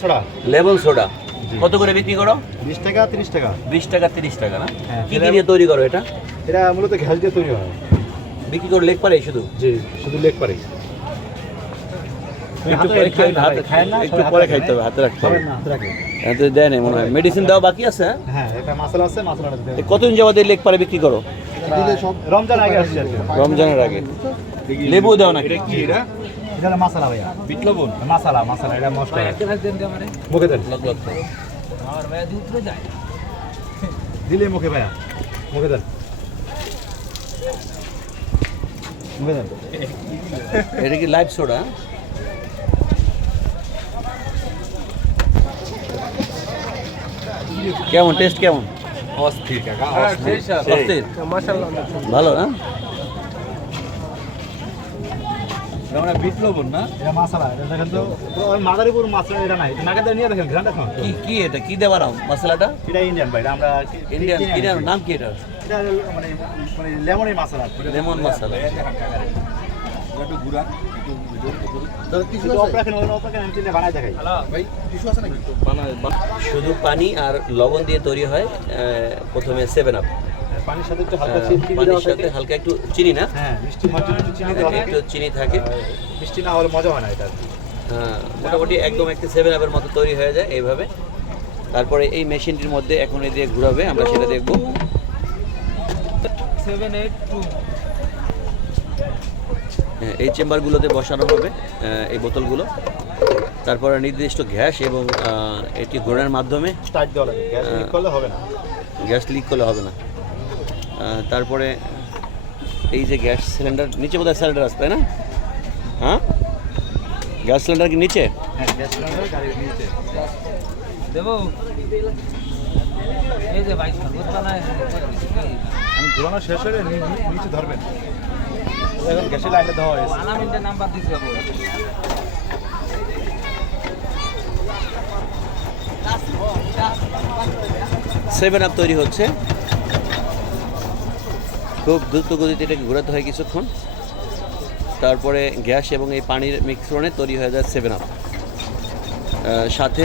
Soda? Soda. কত করে বিক্রি করো? বিশ টাকা তিরিশ টাকা। বিশ টাকা তিরিশ টাকা না? হ্যাঁ, কি কি দিয়ে তৈরি করো এটা? এটা মূলত ঘ্যাস দিয়ে তৈরি হয়। বিক্রি করে লেগ পারে শুধু? জি শুধু লেগ পারে একটু পরে একটু পরে খাইতে হবে হাতে রাখতে হবে। হাতে রাখে দেয় না মনে হয়। মেডিসিন দেওয়া বাকি আছে? হ্যাঁ? একটা আছে মশলাটা কতদিন যাবত এই লেগ পারে বিক্রি করো? দিলে আগে আসছে রমজানের আগে। লেবু দাও নাকি? কি এটা? এটা হলো মশলা ভাইয়া। বিট লবণ? মশলা মশলা এটা মশলা মুখে দেন। দিলে মুখে ভাইয়া। মুখে দেন। মুখে দেন। এটা কি লাইভ সোডা কেমন টেস্ট কেমন? অস্থির কাকা অস্থির। ভালো না? আমরা বিট লবণ না? এটা মশলা এটা দেখেন তো মাদারীপুর মশলা এটা নাই। নাকে নিয়ে দেখেন ঘ্রানটা খান কি কি এটা? কি দেবার মশলাটা এটা ইন্ডিয়ান ভাই আমরা ইন্ডিয়ান ইন্ডিয়ান নাম কি এটা এটা মানে মানে লেমনের মশলা লেমন মশলা একটু গুড়া শুধু পানি আর লবণ দিয়ে তৈরি হয় প্রথমে সেভেন আপ পানির সাথে একটু হালকা চিনি চিনি পানির সাথে হালকা একটু চিনি না? হ্যাঁ মিষ্টি একটু চিনি দেওয়া একটু চিনি থাকে। মিষ্টি না হলে মজা হয় না এটা হ্যাঁ, মোটামুটি একদম একটা সেভেন আপের মতো তৈরি হয়ে যায় এইভাবে। তারপরে এই মেশিনটির মধ্যে এখন এই দিয়ে ঘুরাবে আমরা সেটা দেখব। হ্যাঁ, এই চেম্বারগুলোতে বসানো হবে এই বোতলগুলো। তারপরে নির্দিষ্ট গ্যাস এবং এটি ঘোরানোর মাধ্যমে স্টার্ট দেওয়া লাগে। গ্যাস লিক করলে হবে না। গ্যাস লিক করলে হবে না। তারপরে এই যে গ্যাস সিলিন্ডার নিচে বোধহয় সিলিন্ডার আছে তাই না? হ্যাঁ? গ্যাস সিলিন্ডার কি নিচে? হ্যাঁ গ্যাস সিলিন্ডার নিচে। দেবো? এই যে ভাই শরবত বানায় আমি ঘোরানো শেষ হলে নি- নি- নিচে ধরবেন। এখন গ্যাসের লাইনে দেওয়া হয়েছে। বানা মিনিটে নাম্বার দিতে হবে সেভেন আপ তৈরি হচ্ছে। খুব দ্রুত গতিতে এটাকে ঘোরাতে হয় কিছুক্ষণ। তারপরে গ্যাস এবং এই পানির মিশ্রণে তৈরি হয়ে যায় সেভেন আপ সাথে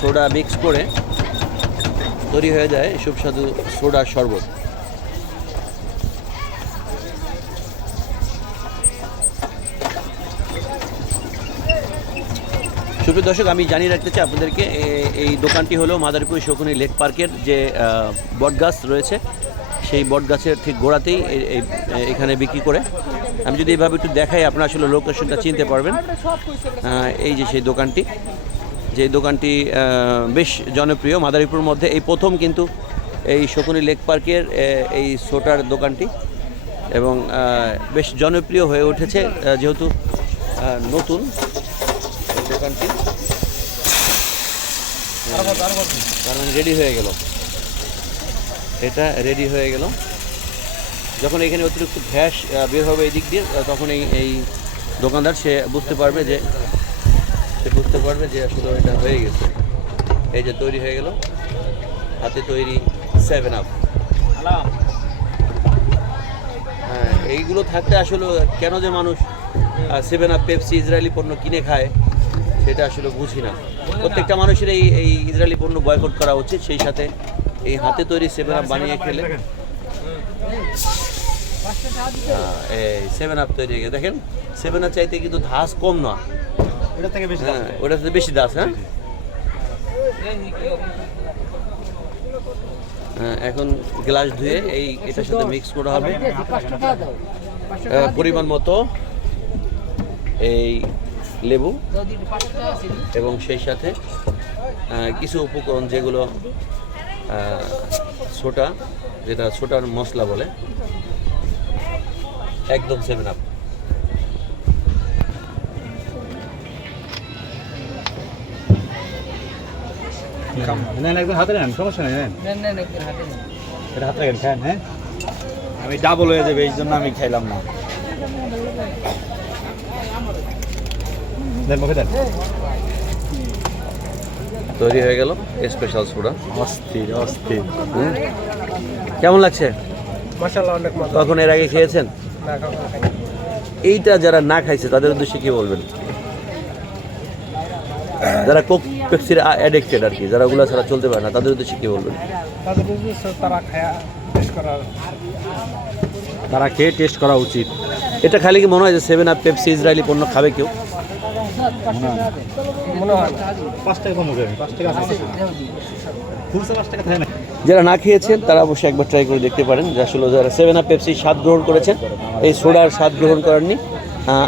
সোডা মিক্স করে তৈরি হয়ে যায় সুস্বাদু সোডা শরবত। সুপ্রিয় দর্শক, আমি জানিয়ে রাখতে চাই আপনাদেরকে এই দোকানটি হলো মাদারীপুর শকুনি লেক পার্কের যে বটগাছ রয়েছে সেই বটগাছের ঠিক গোড়াতেই এখানে বিক্রি করে। আমি যদি এইভাবে একটু দেখাই, আপনারা আসলে লোকেশনটা চিনতে পারবেন। এই যে সেই দোকানটি। যে দোকানটি বেশ জনপ্রিয় মাদারীপুর মধ্যে। এই প্রথম কিন্তু এই শকুনি লেক পার্কের এই সোটার দোকানটি। এবং বেশ জনপ্রিয় হয়ে উঠেছে যেহেতু নতুন দোকানটি। তার মানে রেডি হয়ে গেল। এটা রেডি হয়ে গেল। যখন এখানে অতিরিক্ত ভ্যাস বের হবে এই দিক দিয়ে তখন এই এই দোকানদার সে বুঝতে পারবে যে, সে বুঝতে পারবে যে আসলে এটা হয়ে গেছে। এই যে তৈরি হয়ে গেল। হাতে তৈরি সেভেন আপ হ্যাঁ এইগুলো থাকতে আসলে কেন যে মানুষ সেভেন আপ পেপসি ইসরায়েলি পণ্য কিনে খায়, সেটা আসলে বুঝি না। প্রত্যেকটা মানুষের এই এই ইসরায়েলি পণ্য বয়কট করা উচিত, সেই সাথে এই হাতে তৈরি সেভেন আপ বানিয়ে খেলে। হ্যাঁ, এই সেভেন আপ তৈরি হয়ে দেখেন সেভেন আপ চাইতে কিন্তু ধাস কম না। এটা থেকে বেশি হ্যাঁ ওটাতে বেশি দাস হ্যাঁ? হ্যাঁ, এখন গ্লাস ধুয়ে এই এটার সাথে মিক্স করা হবে। পরিমাণ মতো এই লেবু এবং সেই সাথে কিছু উপকরণ যেগুলো সোটা যেটা সোটার মশলা বলে। একদম সেভেন আপ নেন একদম হাতে নেন সমস্যা নেই নেন। নেন নেন হাতে নেন। এটা হাতে রাখেন খান হ্যাঁ? আমি ডাবল হয়ে যাবে এই জন্য আমি খাইলাম না। দেন মুখে দেন। তৈরি হয়ে গেল স্পেশাল সোডা অস্থির অস্থির। কেমন লাগছে? কখন এর আগে খেয়েছেন? না কখনো খাইনি। এইটা যারা না খাইছে তাদের উদ্দেশ্যে কি বলবেন? যারা কোক পেপসির অ্যাডিক্টেড আর কি যারা ওগুলো ছাড়া চলতে পারে না তাদের উদ্দেশ্যে কী বলবেন? তাদের উদ্দেশ্য তারা খায়া টেস্ট করার। তারা খেয়ে টেস্ট করা উচিত। এটা খালি কি মনে হয় যে সেভেন আপ পেপসি ইসরায়েলি পণ্য খাবে কেউ? যারা না খেয়েছেন তারা অবশ্যই একবার ট্রাই করে দেখতে পারেন। যে আসলে যারা সেভেন আপ পেপসি স্বাদ গ্রহণ করেছেন এই সোডার স্বাদ গ্রহণ করেননি।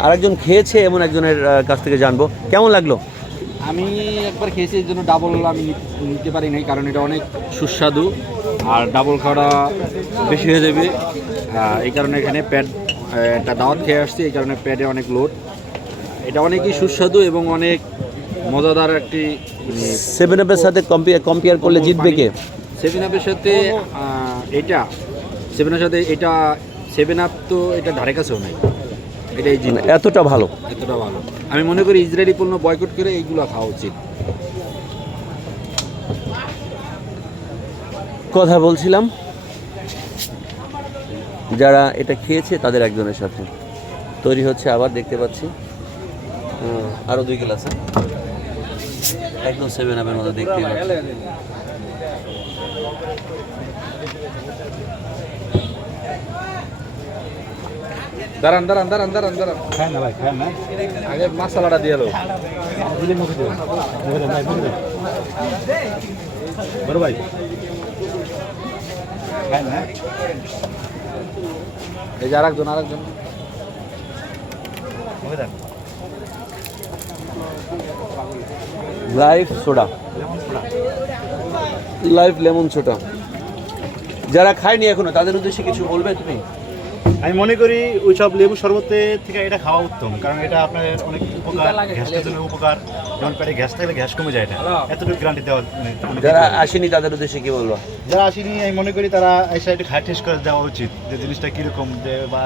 আরেকজন খেয়েছে এমন একজনের কাছ থেকে জানব। কেমন লাগল? আমি একবার খেয়েছি এর জন্য ডাবল আমি নিতে পারি নাই কারণ এটা অনেক সুস্বাদু। আর ডাবল খাওয়াটা বেশি হয়ে যাবে। এই কারণে এখানে প্যাড একটা দাওয়াত খেয়ে আসছি এই কারণে প্যাডে অনেক লোড এটা অনেকই সুস্বাদু এবং অনেক মজাদার একটি সেভেন আপের সাথে কম্পেয়ার কম্পেয়ার করলে জিতবে কে? সেভেন আপের সাথে এটা। সেভেনের সাথে এটা সেভেন আপ তো এটা ধারে কাছেও নাই। এটাই মানে এতটা ভালো। এতটা ভালো। আমি মনে করি ইসরায়েলি পণ্য বয়কট করে এইগুলো খাওয়া উচিত। কথা বলছিলাম। যারা এটা খেয়েছে তাদের একজনের সাথে। তৈরি হচ্ছে আবার দেখতে পাচ্ছি। আরও দুই গ্লাস হ্যাঁ? একদম সেভেন আপের মতো দেখতে পাচ্ছি। দাঁড়ান দাঁড়ান দাঁড়ান দাঁড়ান দাঁড়ান। খায় না ভাই খায় না। আগে মশলাটা দিয়ে ভাই বড় ভাই। খায় না। এই যে আরেকজন আরেকজন। Life soda life lemon soda যারা খায়নি এখনও, তাদের উদ্দেশ্যে কিছু বলবে তুমি? আমি মনে করি ওই সব লেবু শরবতের থেকে এটা খাওয়া উত্তম কারণ এটা আপনার অনেক উপকার গ্যাসের জন্য উপকার। যেমন পেটে গ্যাস থাকলে গ্যাস কমে যায় এটা। এতটুকু গ্যারান্টি দেওয়া মানে যারা আসেনি তাদের উদ্দেশ্যে কি বলব? যারা আসেনি আমি মনে করি তারা এসে একটু খায় টেস্ট করে দেওয়া উচিত যে জিনিসটা কীরকম যে বা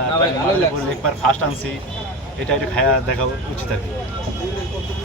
একবার ফার্স্ট আনছি। এটা একটু খায়া দেখা উচিত আর কি।